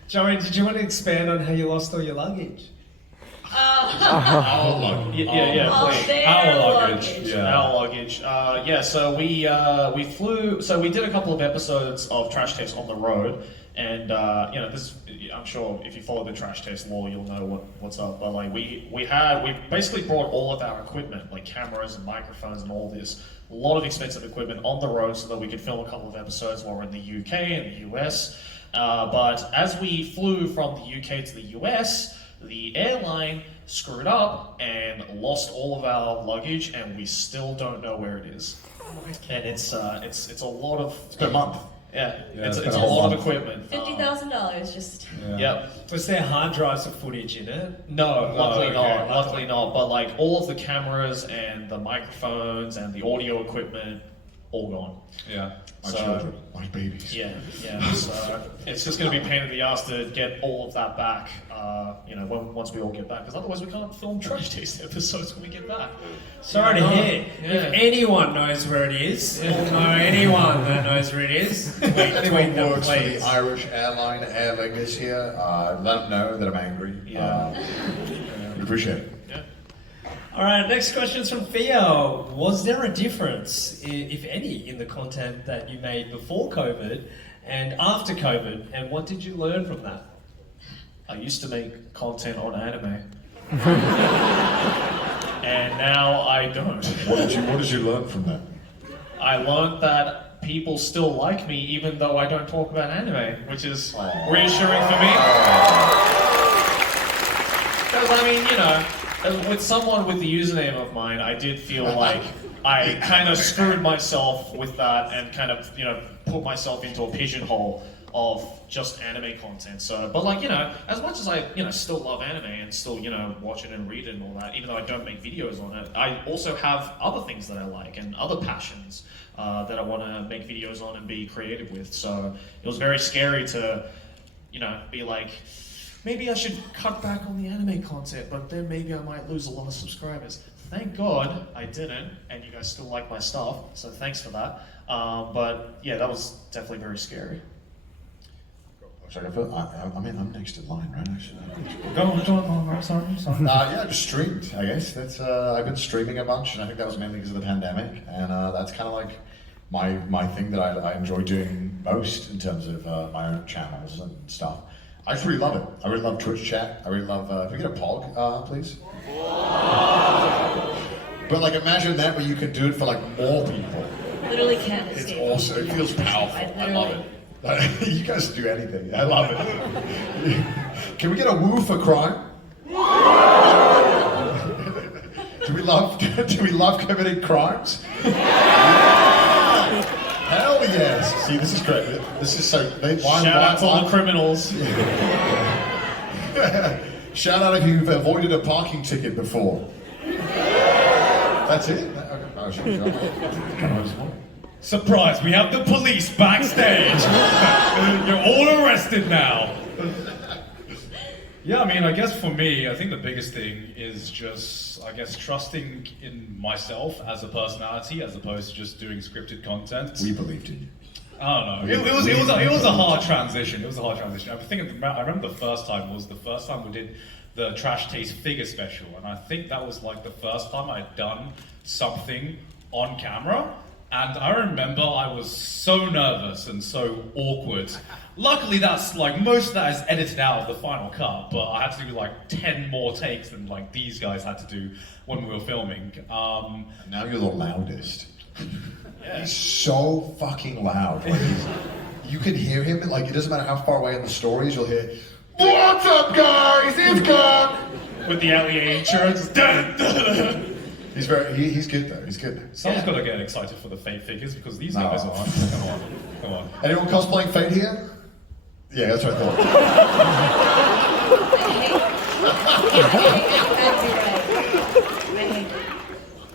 Joey, did you want to expand on how you lost all your luggage? Our luggage. Yeah, Oh, please. their Our luggage. luggage. Yeah. Our luggage. So we flew. So we did a couple of episodes of Trash Taste on the road, and you know, this. I'm sure if you follow the Trash Taste lore, you'll know what's up. But like we basically brought all of our equipment, like cameras and microphones and all this, a lot of expensive equipment on the road so that we could film a couple of episodes while we're in the UK and the US. But as we flew from the UK to the US, the airline screwed up and lost all of our luggage, and we still don't know where it is. And it's a lot of. It's been a month. Yeah, Yeah, it's it's a been a lot of month. equipment. $50,000 just. Yep. Was there hard drives of footage in it? No, luckily okay, not. Luckily not. But like all of the cameras and the microphones and the audio equipment, all gone. Yeah. My So- children, my babies. Yeah. So it's just going to be a pain in the ass to get all of that back. Once we all get back, because otherwise we can't film Trash Taste episodes when we get back. Sorry to hear. Yeah. If anyone knows where it is, or know anyone that knows where it is, tweet Anyone them, works for the please. Irish airline Aer Lingus here, let them know that I'm angry. We appreciate it. All right, next question is from Theo. Was there a difference, if any, in the content that you made before COVID and after COVID, and what did you learn from that? I used to make content on anime. And now I don't. What did you learn from that? I learned that people still like me even though I don't talk about anime, which is reassuring for me. Because, I mean, with someone with the username of mine, I did feel like I kind of screwed myself with that and kind of, put myself into a pigeonhole of just anime content. So, but as much as I, still love anime and still, watch it and read it and all that, even though I don't make videos on it, I also have other things that I like and other passions that I want to make videos on and be creative with. So it was very scary to, be like, maybe I should cut back on the anime content, but then maybe I might lose a lot of subscribers. Thank God I didn't, and you guys still like my stuff, so thanks for that. But yeah, that was definitely very scary. Sorry, I'm next in line, right? Actually. Go on, sorry. Yeah, just streamed. I guess that's. I've been streaming a bunch, and I think that was mainly because of the pandemic, and that's kind of like my thing that I enjoy doing most in terms of my own channels and stuff. I just really love it. I really love Twitch chat. I really love. Can we get a pog, please? But imagine that, where you can do it for more people. Literally can't It's escape. awesome. It feels powerful. I love it. You guys do anything. I love it. Can we get a woo for crime? Do we love committing crimes? Hell yes. See, this is great. This is so. Shout out to all the criminals. Shout out if you've avoided a parking ticket before. That's it. Surprise, we have the police backstage. You're all arrested now. Yeah, I mean, I guess for me, I think the biggest thing is just, trusting in myself as a personality as opposed to just doing scripted content. We believed in you. I don't know. It was a hard transition. It was a hard transition. I remember the first time we did the Trash Taste figure special, and I think that was the first time I'd done something on camera. And I remember I was so nervous and so awkward. Luckily, that's most of that is edited out of the final cut, but I had to do 10 more takes than these guys had to do when we were filming. Now you're the loudest. He's so fucking loud. You can hear him. It doesn't matter how far away in the stories, you'll hear, "What's up, guys? It's gone." With the LEA insurance. He's good though. He's good. Someone's got to get excited for the Fate figures because these guys are. Come on. Anyone cosplaying Fate here? Yeah, that's what I thought.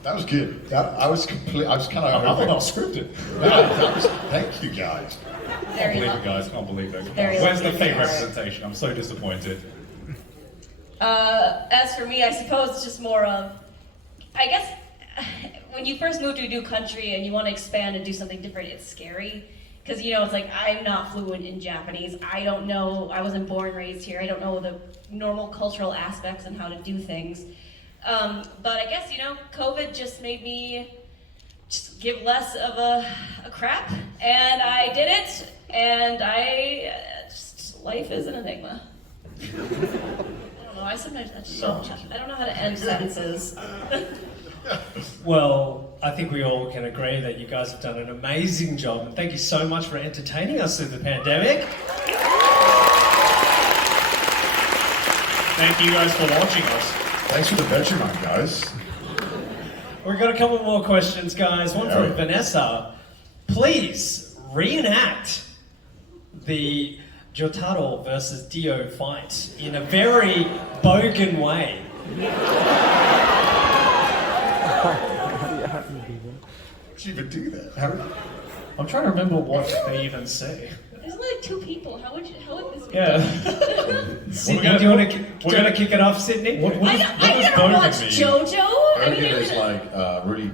That was good. I was kind of. I thought that was scripted. Thank you guys. Can't believe it, guys. Can't believe it. Very Where's the lucky. Fate representation? I'm so disappointed. As for me, I suppose it's just more of, I guess, when you first move to a new country and you want to expand and do something different, it's scary. Because, it's I'm not fluent in Japanese. I don't know, I wasn't born, raised here. I don't know the normal cultural aspects and how to do things. But I guess, COVID just made me just give less of a crap. And I did it. And life is an enigma. I don't know, I don't know how to end sentences. Well, I think we all can agree that you guys have done an amazing job, and thank you so much for entertaining us through the pandemic. Thank you guys for watching us. Thanks for the Vegemite, guys. We've got a couple more questions, guys. One from Vanessa. Please reenact the Jotaro versus Dio fight in a very bogan way. did you even do that? How? I'm trying to remember what they even say. There's only like 2 people. How would this be? Yeah. Sydney, do you want to kick it off, Sydney? I never watched JoJo. I mean, Bogan is there's like really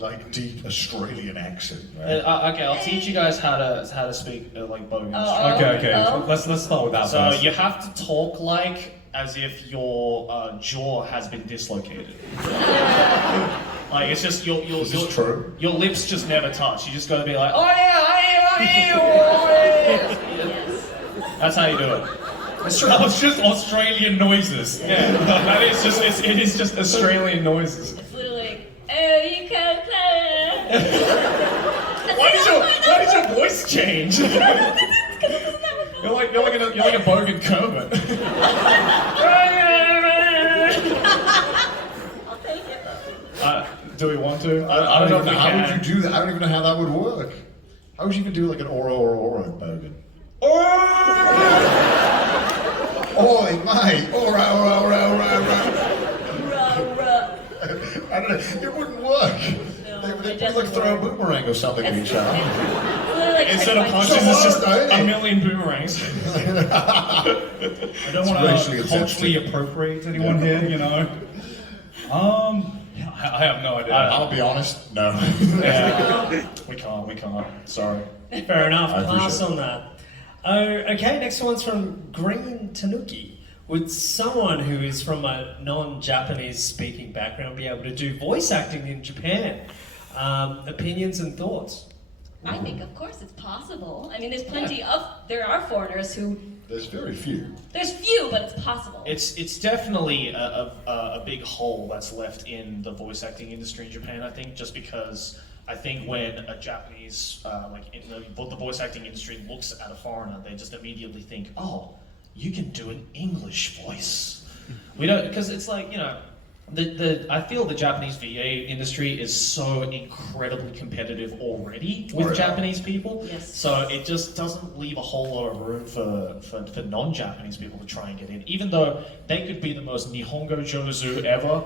like deep Australian accent, right? Okay, I'll teach you guys how to speak like Bogan. Okay. Let's start with that So first. you have to talk like as if your jaw has been dislocated. Like it's just your true? your lips just never touch. You just got to be like, oh yeah, yes. That's how you do it. That was just Australian noises. Yeah, that is just it is just Australian noises. It's literally like, oh, you can play. Why did your voice change? You're like a Bogan Kermit. I'll take it. Do we want to? I don't know. How would can. you do that? I don't even know how that would work. How would you even do like an aura Bogan? Oi, mate! Ora. I don't know. It wouldn't work. They'd like throw a boomerang or something at each other. Instead of punches, it's just a million boomerangs. I don't want racially to culturally appropriate anyone here, you know. I have no idea. I'll be honest. No. Yeah. We can't. Sorry. Fair enough. I appreciate Pass it. on that. Okay, next one's from Green Tanuki. Would someone who is from a non-Japanese speaking background be able to do voice acting in Japan? Opinions and thoughts? I think, of course, it's possible. I mean, there are foreigners who. There's very few. There's few, but it's possible. It's definitely a big hole that's left in the voice acting industry in Japan. I think just because I think when a Japanese the voice acting industry looks at a foreigner, they just immediately think, oh, you can do an English voice. We don't, because it's like, you know, I feel the Japanese VA industry is so incredibly competitive already with Japanese people. Yes. So it just doesn't leave a whole lot of room for non-Japanese people to try and get in. Even though they could be the most Nihongo Jozu ever,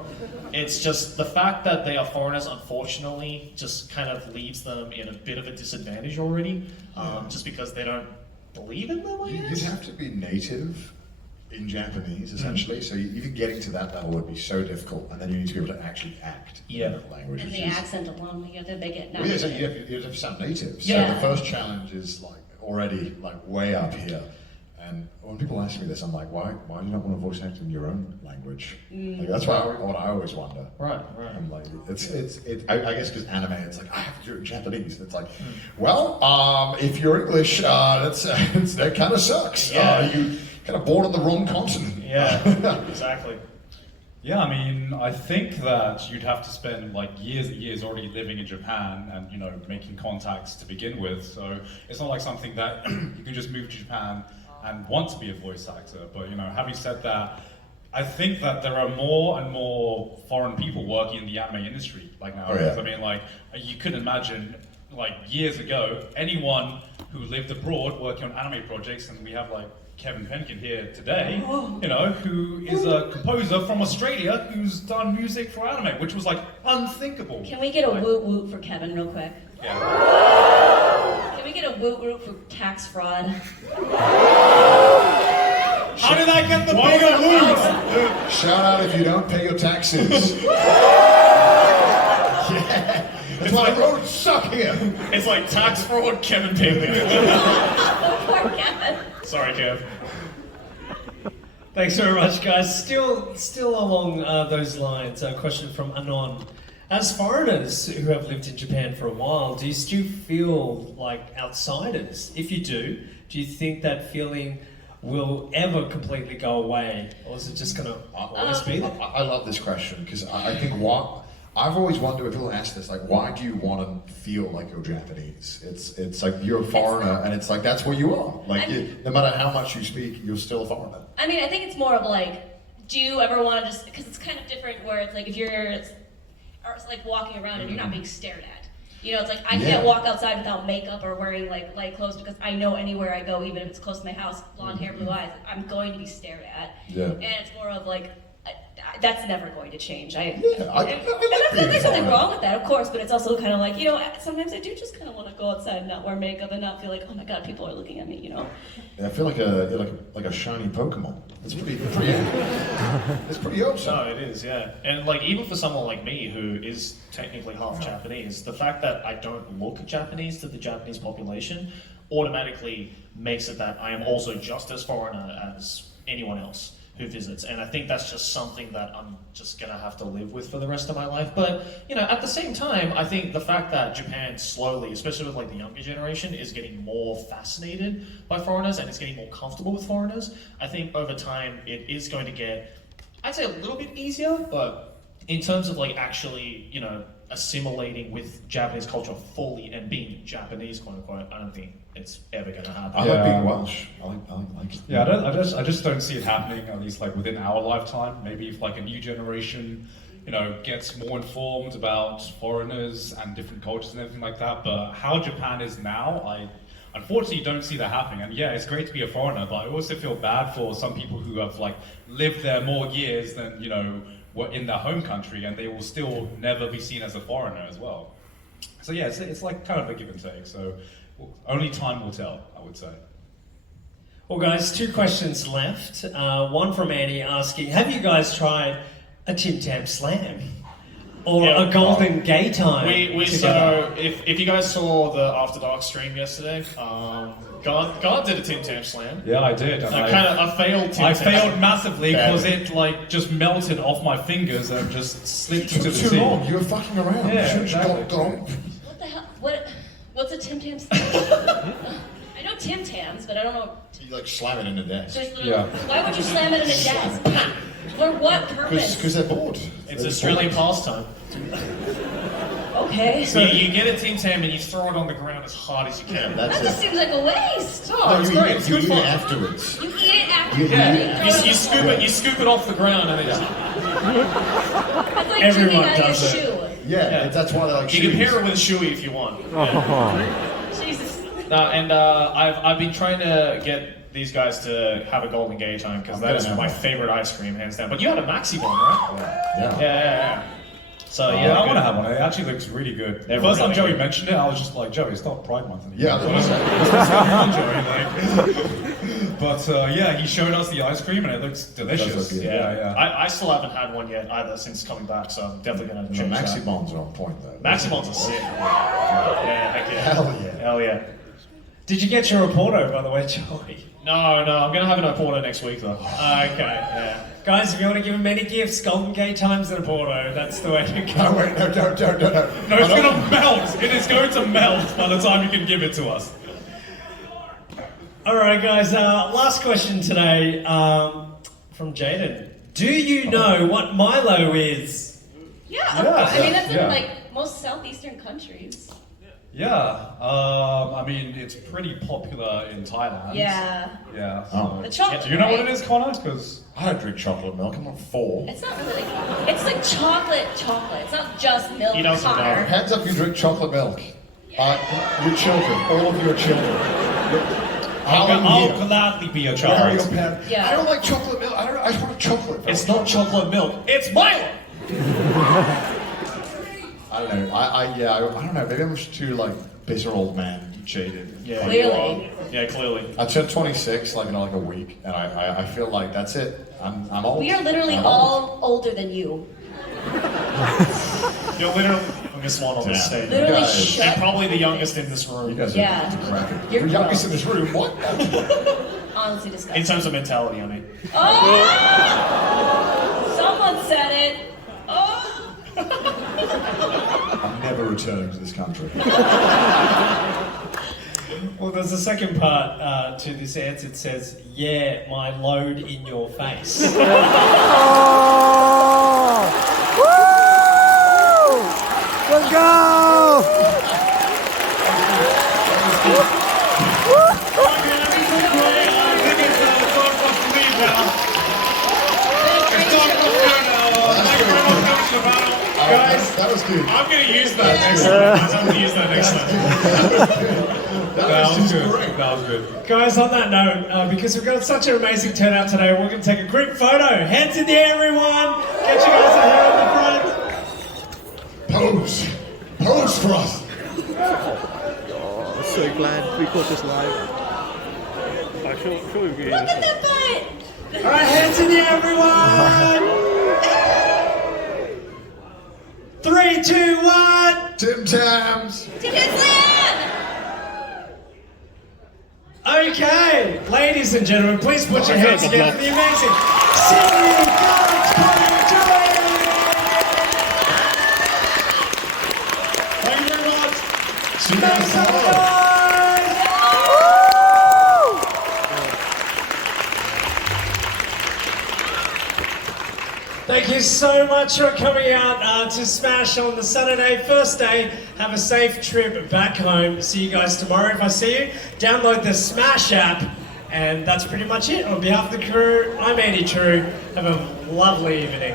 it's just the fact that they are foreigners, unfortunately, just kind of leaves them in a bit of a disadvantage already, just because they don't believe in them, I You'd guess. have to be native in Japanese, essentially. So even getting to that level would be so difficult, and then you need to be able to actually act in that language. And which the is- accent alone, you have to make it. Well, yeah, so you have to sound native. So Yeah. the first challenge is like already like way up here. And when people ask me this, I'm like, why do you not want to voice act in your own language? Like, that's what I always wonder. Right. I'm like, I guess because anime, it's like, I have to do it in Japanese. It's like, well, if you're English, that kind of sucks. Yeah. You kind of born on the wrong continent. Yeah, exactly. Yeah, I mean, I think that you'd have to spend like years and years already living in Japan and, you know, making contacts to begin with. So it's not like something that you can just move to Japan and want to be a voice actor. But, you know, having said that, I think that there are more and more foreign people working in the anime industry like nowadays. yeah. I mean, like, you couldn't imagine, like, years ago, anyone who lived abroad working on anime projects, and we have, like, Kevin Penkin here today, you know, who is a composer from Australia who's done music for anime, which was, like, unthinkable. Can we get a woot woot for Kevin real quick? Yeah. Can we get a woot woot for tax fraud? How did I get the bigger loot? Shout out if you don't pay your taxes. Yeah. That's why roads suck here. It's like tax fraud, Kevin Penkin. Poor Kevin. Sorry, Kev. Thanks very much, guys. Still along those lines, a question from Anon. As foreigners who have lived in Japan for a while, do you still feel like outsiders? If you do you think that feeling will ever completely go away? Or is it just going to always be there? I love this question because I think I've always wondered when people ask this, like, why do you want to feel like you're Japanese? It's like you're a foreigner, and it's like that's what you are. Like, no matter how much you speak, you're still a foreigner. I mean, I think it's more of like, do you ever want to just, because it's kind of different where it's like if you're or it's like walking around and you're not being stared at. You know, it's like I can't walk outside without makeup or wearing like light clothes because I know anywhere I go, even if it's close to my house, blonde hair, blue eyes, I'm going to be stared at. Yeah. And it's more of like, that's never going to change. I and like there's nothing being wrong with that, of course, but it's also kind of like, you know, sometimes I do just kind of want to go outside and not wear makeup and not feel like, oh my god, people are looking at me, you know? I feel like a shiny Pokemon. It's pretty it's pretty awesome. No, it is, yeah. And like even for someone like me who is technically half Japanese, the fact that I don't look Japanese to the Japanese population automatically makes it that I am also just as foreigner as anyone else who visits. And I think that's just something that I'm just gonna have to live with for the rest of my life. But, you know, at the same time, I think the fact that Japan slowly, especially with like the younger generation, is getting more fascinated by foreigners and is getting more comfortable with foreigners, I think over time it is going to get, I'd say a little bit easier, but in terms of like actually, you know, assimilating with Japanese culture fully and being Japanese, quote unquote, I don't think it's ever going to happen. I like being Welsh. I like it. Yeah, I just don't see it happening, at least like within our lifetime. Maybe if like a new generation, you know, gets more informed about foreigners and different cultures and everything like that. But how Japan is now, I unfortunately don't see that happening. And yeah, it's great to be a foreigner, but I also feel bad for some people who have like lived there more years than, you know, were in their home country, and they will still never be seen as a foreigner as well. So yeah, it's like kind of a give and take. So only time will tell, I would say. Well, guys, 2 questions left. One from Annie asking, have you guys tried a Tim Tam Slam? Or Yeah. a Golden Gay Time? We together? so if you guys saw the After Dark stream yesterday, God did a Tim Tam Slam. Yeah, I did. And I failed Tim I Tam failed Slam. massively because it like just melted off my fingers and just slipped into the Too sea. long. You were fucking around. Yeah, You should've exactly. gone. What the hell? What's a Tim Tam Slam? I know Tim Tams, but I don't know. You like slam it in the desk. Just Yeah. Why would you slam it in a desk? For what purpose? Because they're bored. It's They're Australian bored. pastime. Okay. So you get a Tim Tam and you throw it on the ground as hard as you can. That's That just it. seems like a waste. Oh, it's you great. eat, It's you good eat fun. it afterwards. You eat it after You- you yeah. throw You it scoop it. You scoop it off the ground and then just, It's like Everyone drinking out of does your it. shoe. Yeah, that's why they like you can shoes. pair it with Shui if you want. Yeah. Jesus. No, and I've been trying to get these guys to have a Golden Gay Time because that is my favorite ice cream, hands down. But you had a Maxi Bomb, right? Yeah. Yeah. So Yeah, I want to have one. It actually looks really good. They're The first time really Joey good. mentioned it, I was just like, Joey, it's not Pride Month anymore. Yeah, What's going on, Joey? Like, but yeah, he showed us the ice cream and it looks delicious. It does look good. Yeah. I still haven't had one yet either since coming back, so I'm definitely gonna The change Maxi that. Bombs are on point though. Maxi Bombs are sick. Yeah, heck yeah. Hell yeah. Hell yeah. Did you get your Oporto, by the way, Joey? No, I'm gonna have an Oporto next week though. Okay, yeah. Guys, if you want to give him any gifts, Golden Gay Times and Oporto, that's the way to No, go. wait, no. No, it's gonna melt. It is going to melt by the time you can give it to us. Alright, guys, last question today from Jaden. Do you know what Milo is? Yeah. Yeah, I mean, that's yeah. in like most southeastern countries. Yeah, I mean, it's pretty popular in Thailand. Yeah. Yeah. Oh. The chocolate. Do you know what right? it is, Connor? Because I don't drink chocolate milk. I'm not 4. It's not really like, it's like chocolate. It's not just milk. He doesn't know. Connor. Hands up if you drink chocolate milk. Your children, all of your children. I'll gladly be a Where are child. your parents? Yeah. I don't like chocolate milk. I just want chocolate. It's not chocolate milk. It's Milo. I don't know. I don't know. Maybe I'm just too like bitter old man, jaded. Yeah, Clearly. you are. Yeah, clearly. I turned 26 like in like a week, and I feel like that's it. I'm old. We are literally I'm all older than you. You're literally the youngest one on this Yeah. stage. Literally guys- shut. And probably the youngest in this room. You guys Yeah. are decrepit. You're You're youngest in gross. this room. What? Honestly In disgusting. terms of mentality, I mean. Oh! Someone said it. Oh! I'm never returning to this country. Well, there's a second part to this answer. It says, yeah, my load in your face. Let's go! That was good. I'm gonna use that next time. I'm gonna use that next time. That was just great. That was good. Guys, on that note, because we've got such an amazing turnout today, we're going to take a group photo. Hands in the air, everyone. Get you guys a hand in the front. Pose. Pose for us. I'm so glad we caught this live. Look at that butt! All right, hands in the air, everyone. 3, 2, 1. Tim Tams. Okay, ladies and gentlemen, please put your hands together for the amazing Sydney Thank you very much. See you guys Make some tomorrow. noise. Thank you so much for coming out to Smash on the Saturday, first day. Have a safe trip back home. See you guys tomorrow. If I see you, download the Smash app. And that's pretty much it. On behalf of the crew, I'm Andy True. Have a lovely evening.